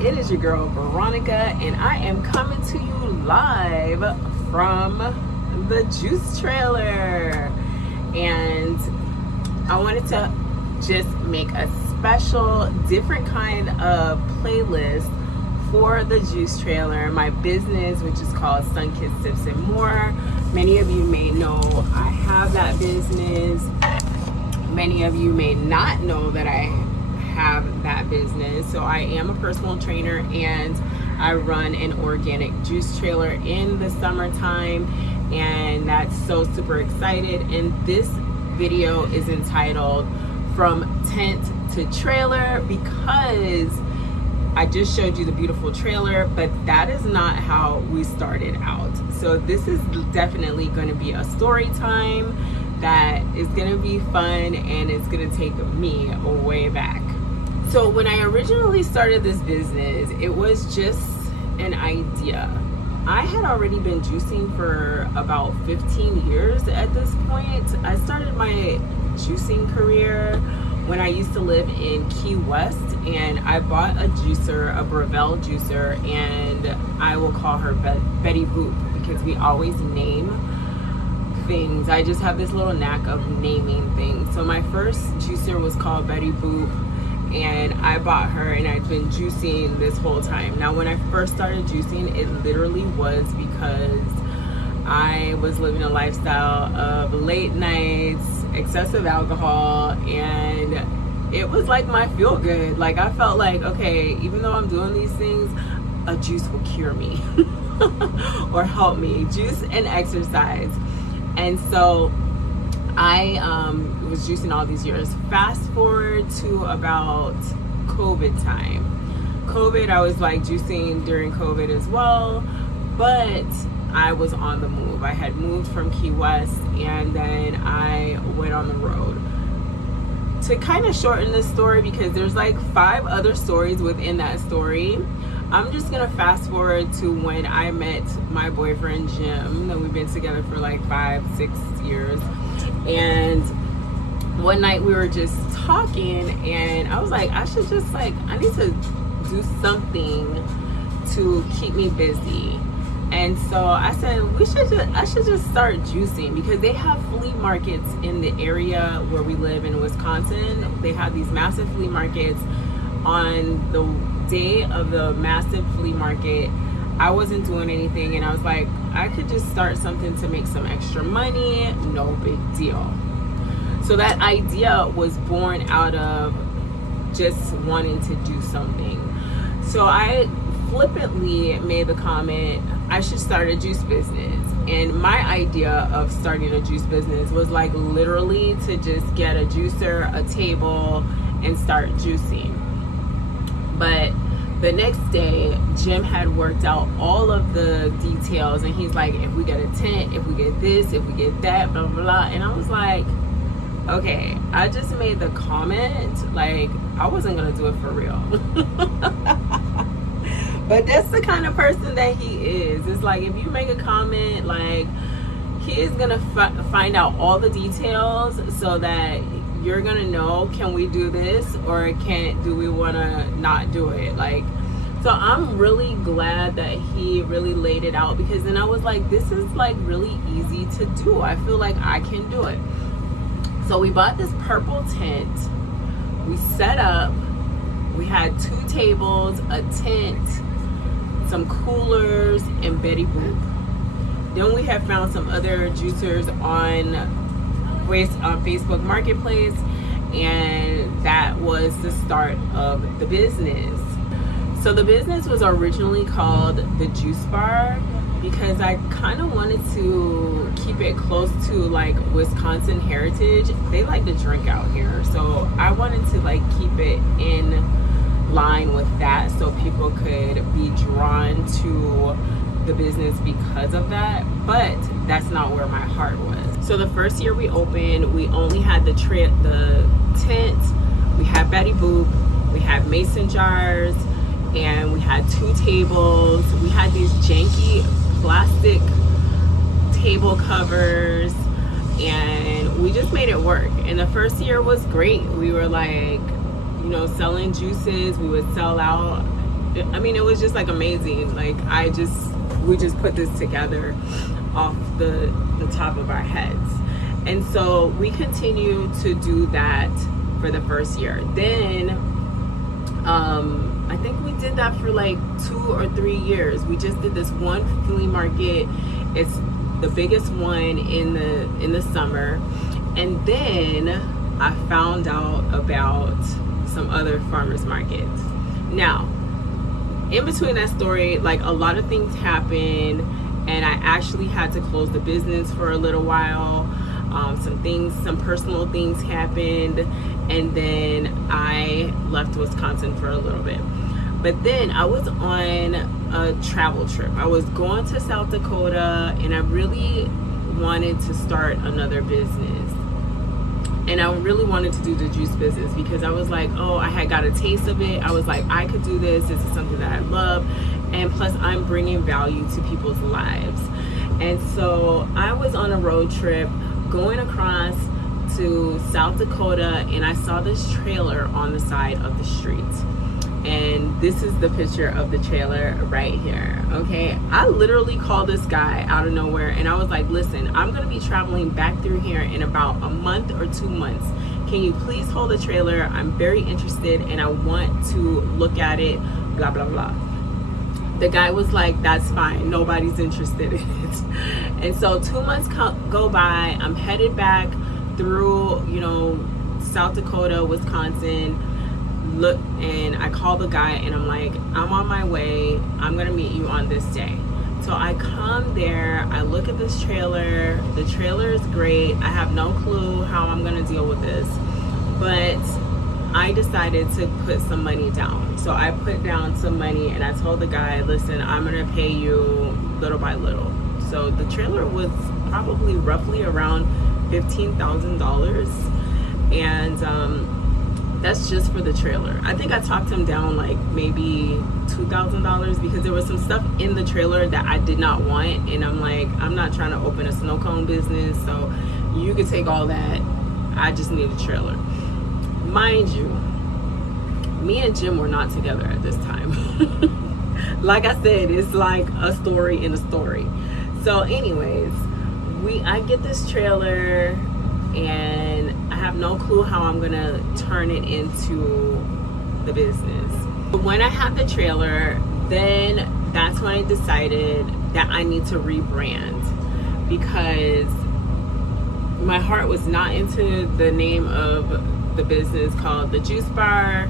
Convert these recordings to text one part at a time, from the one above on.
It is your girl Veronica, and I am coming to you live from the juice trailer. And I wanted to just make a special, different kind of playlist for the juice trailer, my business, which is called Sunkissed Sips More. Many of you may know I have that business. Many of you may not know that I have that business. So I am a personal trainer and I run an organic juice trailer in the summertime, and that's so super excited. And this video is entitled From Tent to Trailer, because I just showed you the beautiful trailer, but that is not how we started out. So this is definitely going to be a story time that is going to be fun, and it's going to take me way back. So when I originally started this business, it was just an idea. I had already been juicing for about 15 years at this point. I started my juicing career when I used to live in Key West, and I bought a juicer, a Gravel juicer, and I will call her Betty Boop because we always name things. I just have this little knack of naming things. So my first juicer was called Betty Boop, and I bought her, and I'd been juicing this whole time. Now, when I first started juicing, it literally was because I was living a lifestyle of late nights, excessive alcohol, and it was like my feel good. Like, I felt like, okay, even though I'm doing these things, a juice will cure me or help me. Juice and exercise. And so I was juicing all these years. Fast forward to about COVID time. COVID, I was like juicing during COVID as well, but I was on the move. I had moved from Key West, and then I went on the road. To kind of shorten this story, because there's like 5 other stories within that story, I'm just gonna fast forward to when I met my boyfriend Jim, that we've been together for like 5-6 years. And one night we were just talking, and I was like, I need to do something to keep me busy. And so I said, I should just start juicing, because they have flea markets in the area where we live in Wisconsin. They have these massive flea markets. On the day of the massive flea market, I wasn't doing anything, and I was like, I could just start something to make some extra money, no big deal. So that idea was born out of just wanting to do something. So I flippantly made the comment, I should start a juice business. And my idea of starting a juice business was like literally to just get a juicer, a table, and start juicing. But the next day, Jim had worked out all of the details, and he's like, if we get a tent, if we get this, if we get that, blah, blah, blah. And I was like, okay, I just made the comment, like, I wasn't gonna do it for real. But that's the kind of person that he is. It's like, if you make a comment, like, he is gonna find out all the details so that you're gonna know, can we do this, or do we wanna not do it? Like, so I'm really glad that he really laid it out, because then I was like, this is like really easy to do. I feel like I can do it. So we bought this purple tent, we set up, we had 2 tables, a tent, some coolers, and Betty Boop. Then we have found some other juicers on Facebook Marketplace, and that was the start of the business. So the business was originally called the Juice Bar, because I kind of wanted to keep it close to like Wisconsin heritage. They like to drink out here, so I wanted to like keep it in line with that, so people could be drawn to the business because of that. But that's not where my heart was. So the first year we opened, we only had the tent, we had Betty Boop, we had mason jars, and we had 2 tables. We had these janky plastic table covers, and we just made it work. And the first year was great. We were like, selling juices. We would sell out I mean, it was just like amazing. Like we just put this together off the top of our heads. And so we continued to do that for the first year. Then I think we did that for like 2 or 3 years. We just did this one flea market. It's the biggest one in the summer. And then I found out about some other farmers markets. Some in between that story, like a lot of things happened, and I actually had to close the business for a little while. Some personal things happened, and then I left Wisconsin for a little bit. But then I was on a travel trip. I was going to South Dakota, and I really wanted to start another business. And I really wanted to do the juice business because I was like, oh, I had got a taste of it. I was like, I could do this. This is something that I love. And plus, I'm bringing value to people's lives. And so I was on a road trip going across to South Dakota, and I saw this trailer on the side of the street. And this is the picture of the trailer right here. Okay, I literally called this guy out of nowhere, and I was like, listen, I'm gonna be traveling back through here in about a month or 2 months. Can you please hold the trailer? I'm very interested and I want to look at it, blah blah blah. The guy was like, that's fine, nobody's interested in it. And so 2 months go by. I'm headed back through, South Dakota, Wisconsin. Look, and I call the guy and I'm like, I'm on my way. I'm gonna meet you on this day. So I come there, I look at this trailer. The trailer is great. I have no clue how I'm gonna deal with this, but I decided to put some money down. So I put down some money and I told the guy, listen, I'm gonna pay you little by little. So the trailer was probably roughly around $15,000, and that's just for the trailer. I think I talked him down like maybe $2,000 because there was some stuff in the trailer that I did not want, and I'm like, I'm not trying to open a snow cone business, so you could take all that. I just need a trailer. Mind you, me and Jim were not together at this time. Like I said, it's like a story in a story. So anyways, I get this trailer and I have no clue how I'm gonna turn it into the business. But when I had the trailer, then that's when I decided that I need to rebrand, because my heart was not into the name of the business called The Juice Bar.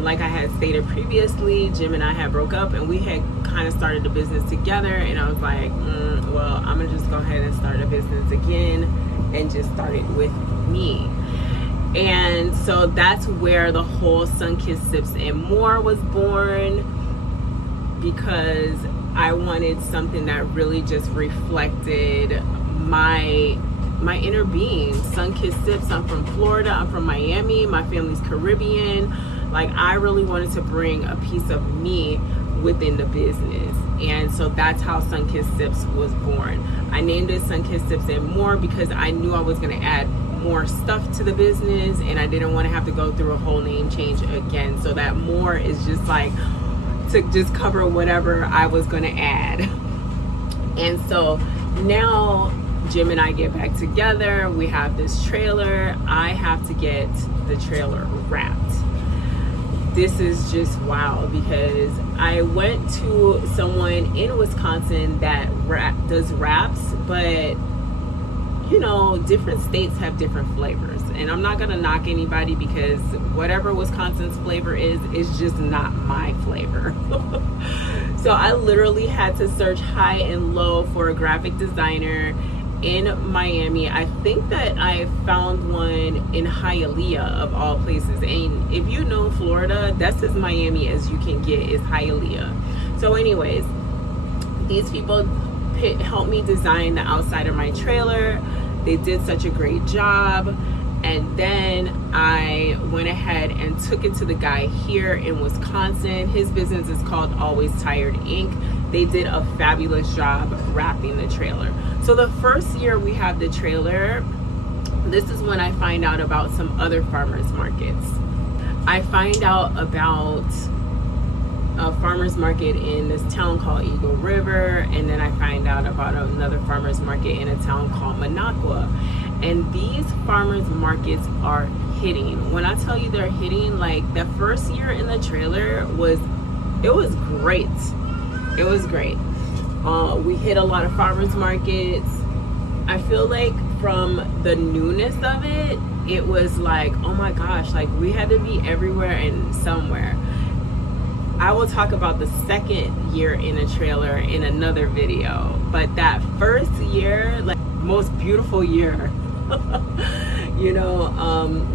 Like I had stated previously, Jim and I had broke up and we had kind of started the business together, and I was like, well, I'm gonna just go ahead and start a business again and just start it with me. And so that's where the whole Sunkissed Sips More was born, because I wanted something that really just reflected my inner being. Sunkissed Sips, I'm from Florida, I'm from Miami, my family's Caribbean. Like, I really wanted to bring a piece of me within the business, and so that's how Sunkissed Sips was born. I named it Sunkissed Sips More because I knew I was going to add more stuff to the business, and I didn't want to have to go through a whole name change again. So that more is just like to just cover whatever I was going to add. And so now Jim and I get back together. We have this trailer. I have to get the trailer wrapped. This is just wild because I went to someone in Wisconsin that does wraps, but different states have different flavors, and I'm not gonna knock anybody because whatever Wisconsin's flavor is just not my flavor. So I literally had to search high and low for a graphic designer in Miami. I think that I found one in Hialeah of all places, and if you know Florida, that's as Miami as you can get, is Hialeah. So anyways, these people helped me design the outside of my trailer. They did such a great job, and then I went ahead and took it to the guy here in Wisconsin. His business is called Always Tired Inc. They did a fabulous job wrapping the trailer. So the first year we have the trailer, this is when I find out about some other farmers markets. I find out about a farmer's market in this town called Eagle River, and then I find out about another farmer's market in a town called Minocqua. And these farmers markets are hitting. When I tell you they're hitting, like the first year in the trailer was great. It was great. We hit a lot of farmers markets. I feel like from the newness of it, it was like, oh my gosh, like we had to be everywhere and somewhere. I will talk about the second year in a trailer in another video, but that first year, like most beautiful year, you know,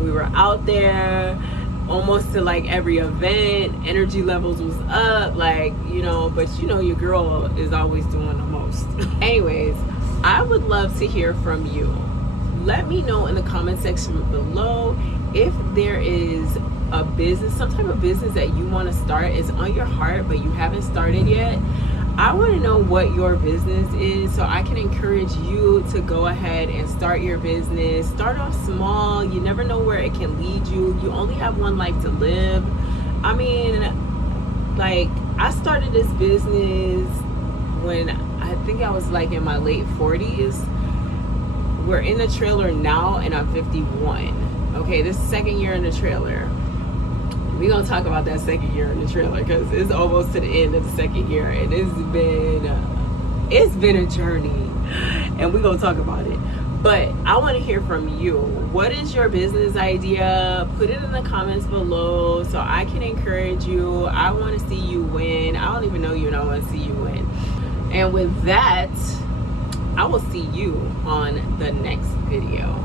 we were out there almost to like every event, energy levels was up, like, you know, but you know, your girl is always doing the most. Anyways, I would love to hear from you. Let me know in the comment section below if there is a business, some type of business that you want to start, is on your heart but you haven't started yet. I want to know what your business is so I can encourage you to go ahead and start your business. Start off small. You never know where it can lead you. You only have one life to live. I mean, like, I started this business when I think I was like in my late 40s. We're in the trailer now and I'm 51. Okay, this second year in the trailer. We're gonna talk about that second year in the trailer because it's almost to the end of the second year, and it's been a journey, and we're gonna talk about it. But I want to hear from you. What is your business idea? Put it in the comments below so I can encourage you. I want to see you win. I don't even know you, and I want to see you win. And with that, I will see you on the next video.